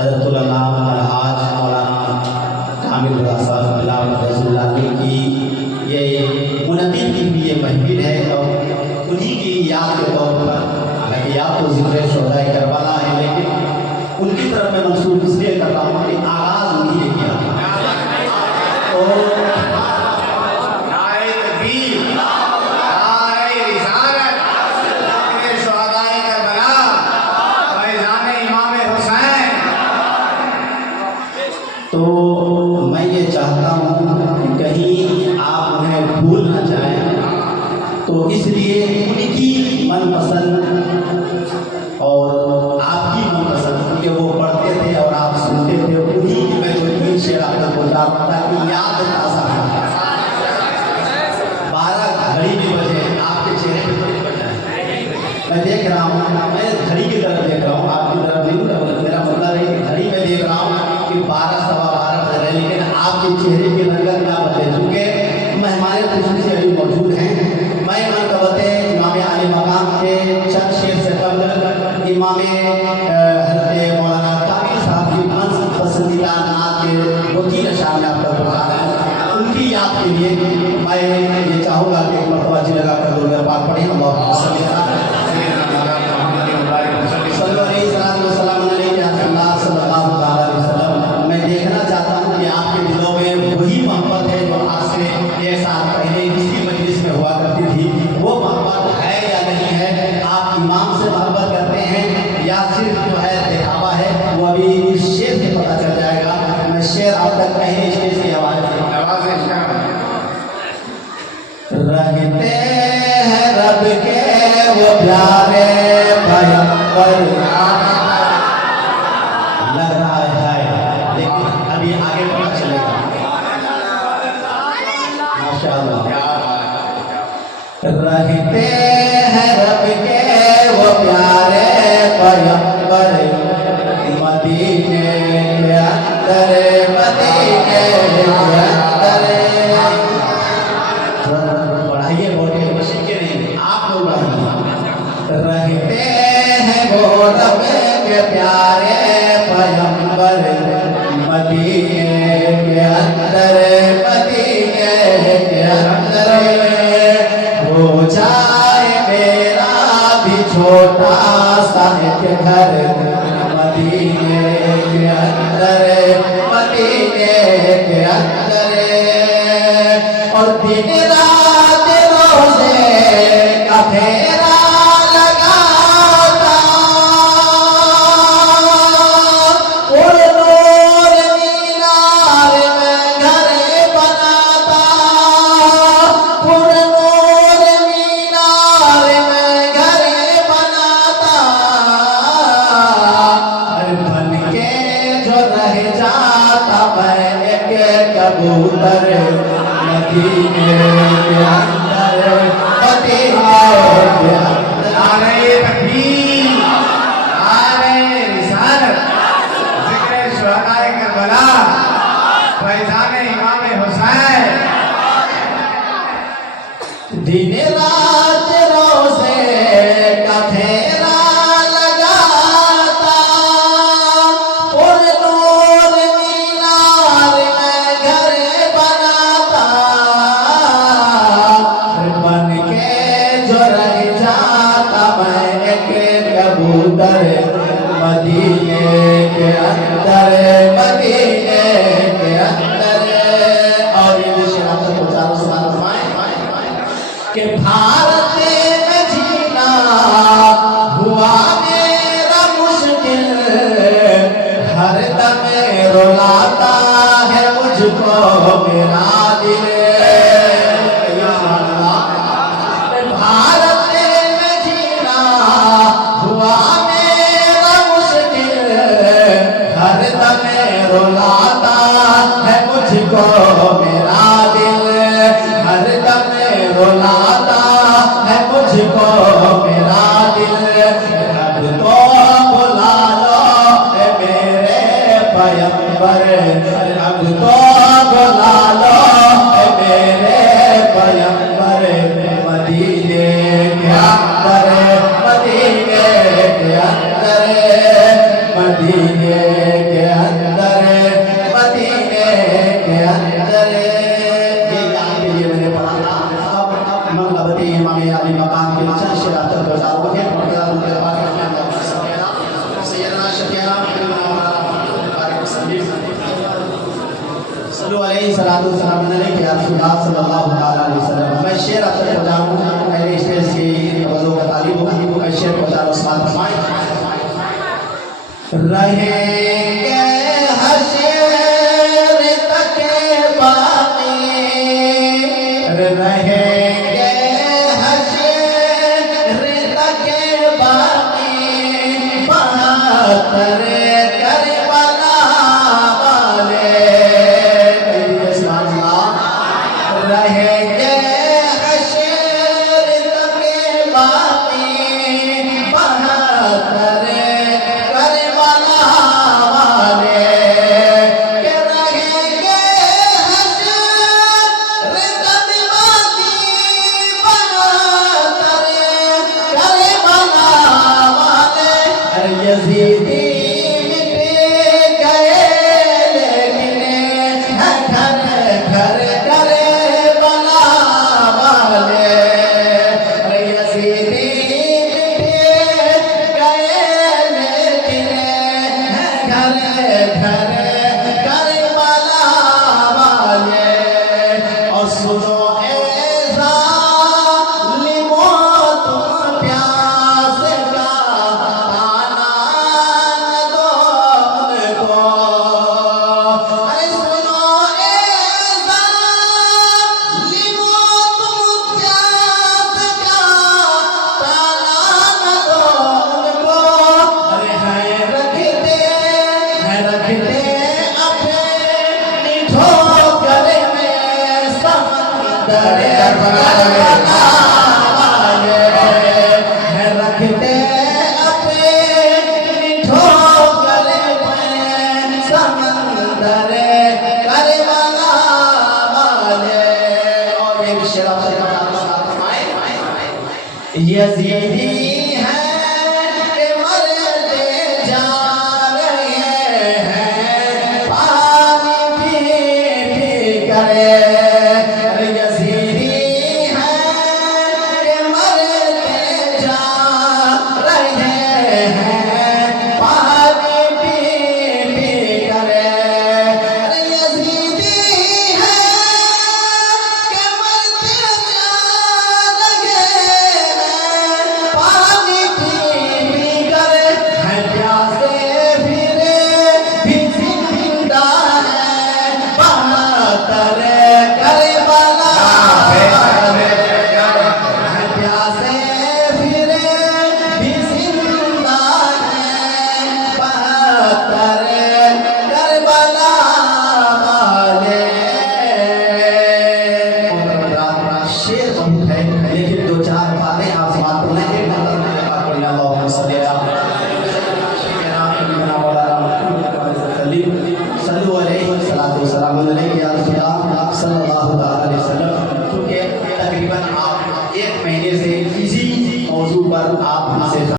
हज़रतुल्लाह आज मौलाना कामिल रज़ाक़ुल्लाह की ये मुनक़िद की भी ये महफिल है और उन्हीं की याद के तौर पर, हालांकि याद तो ज़िक्र शुहदाए करबला है, लेकिन उनकी तरफ मैं मंसूब इसलिए कर रहा हूँ कि आगाज़ उन्हीं ने किया तो तो मैं ये चाहता हूँ कि कहीं आप उन्हें भूल न जाएं, तो इसलिए उनकी मनपसंद और आपकी मनपसंद, क्योंकि वो पढ़ते थे और आप सुनते थे, उन्हीं की मैं जो तीन शेर आप तक पहुँचा ताकि याद ताज़ा हो। 12 घड़ी भी बजे आपके चेहरे पर तो पड़ जाए। मैं देख रहा हूँ, मैं घड़ी की तरफ देख रहा हूँ, आपकी तरफ नहीं, मेरा मतलब है कि घड़ी में देख रहा हूँ कि 12 सवा 12 बज रहे, लेकिन आपके चेहरे की रंगत ना बदले, चूँकि मेहमान खुसूसी अभी मौजूद हैं। मैं मनकबत इमाम आले मकाम के चंद शेर से कबल इमाम हज़रत मौलाना कामिल साहब की मन पसंदीदा नात के वकील अशार में आपका प्रोग्राम है, उनकी याद के लिए मैं ये चाहूँगा कि एक मरतबा जी लगा कर दुर्गा पाक पढ़ें। मैं देखना चाहता हूँ कि आपके दिलों में वही मोहब्बत है जो आज से 1 साल पहले इसी मजलिस में हुआ करती थी, वो मोहब्बत है या नहीं है। आप इमाम से मोहब्बत करते हैं या सिर्फ जो है दिखावा है, वो अभी इस शेर से पता चल जाएगा। मैं शेर आप तक पहले स्टेज की आवाज़ रहते हैं रब के वो प्यारे पैगंबर, लग रहा है लेकिन अभी आगे पता चलेगा। माशाअल्लाह रहते हैं रब के वो प्यारे पैगंबर, मदीने के अंदर, मदीने के अंदर। बढ़ाइए बोलिए, मशीन के नहीं, आप लोग बढ़ाइए। रहते हैं वो रब के प्यारे पैगंबर, मदीने के अंदर, मदीने के अंदर। हो जाए मेरा भी छोटा सा एक घर, मदीने के अंदर, मदीने के अंदर। और दिन रात रोज़े का फेरा लगाता, और नूर मीनार में घर बनाता, और नूर मीनार में घर बनाता। बन के जो रह जाता मैं एक कबूतर, मदीने के अंदर, मदीने के अंदर। नारे तकबीर, नारे रिसालत, ज़िक्र शुहदाए करबला, फैज़ान इमाम हुसैन। दिन रात रोज़े का फेरा लगाता, और नूर मीनार में घर बनाता। बन के जो रह जाता मैं एक कबूतर, मदीने के अंदर, मदीने के अंदर। और ये शेर आप तक पहुँचा कि भारत में जीना हुआ मेरा मुश्किल, हर दम रुलाता है मुझको मेरा दिल। भारत में जीना हुआ मेरा मुश्किल, हर दम रुलाता है मुझको मेरा दिल, हर दम रुलाता है मुझको मेरा दिल। रब तो बुला लो मेरे पैगंबर, रब तो बुला लो मेरे पैगंबर, मदीने के अंदर, मदीने के अंदर, मदीने के सलातो सलाम अलैहि कि रसूलुल्लाह सल्लल्लाहु अलैहि वसल्लम। मैं शेर आप तक पहुंचाऊं, पहले स्टेज की वजों का तालीब हो, मैं शेर पहुंचा रहा हूं, समात फरमाएं। रहेंगे हशर तक बाकी, रहेंगे हशर तक बाकी, बहत्तर करबला वाले रहेंगे हशर तक बाकी, बहत्तर करबला वाले के रहेंगे हशर तक बाकी, बहत्तर करबला वाले। अरे यजीदी मिट गए लेकिन है घर घर करबला वाले। अरे यजीदी मिट गए लेकिन है घर घर करबला वाले। और सुनो ए ज़ालिमों तुम प्यास का ताना न दो उनको। अरे सुनो ए ज़ालिमों तुम प्यास का ताना न दो उनको। अरे हैं रखते अपनी ठोकर में समंदर करबला वाले। हैं रखते अपनी ठोकर में समंदर करबला वाले। और एक शेर आपसे यजीदी हैं कि मरते जा रहे हैं पानी पी करे। अरे यजीदी हैं कि मरते जा रहे हैं पानी पी करे। अरे यजीदी हैं कि मरते जा रहे हैं पानी पी करे। हैं प्यासे फिरे भी जिंदा है बहत्तर करबला वाले। हैं प्यासे फिरे भी जिंदा है बहत्तर करबला वाले। शेर बहुत है लेकिन दो चार बातें आप समाप्त करना है। एक मतलब मैंने बात पढ़ी, अल्लाहुम्मा सल्ली अला सय्यिदना मुहम्मद व अला आलिहि व सल्लिम।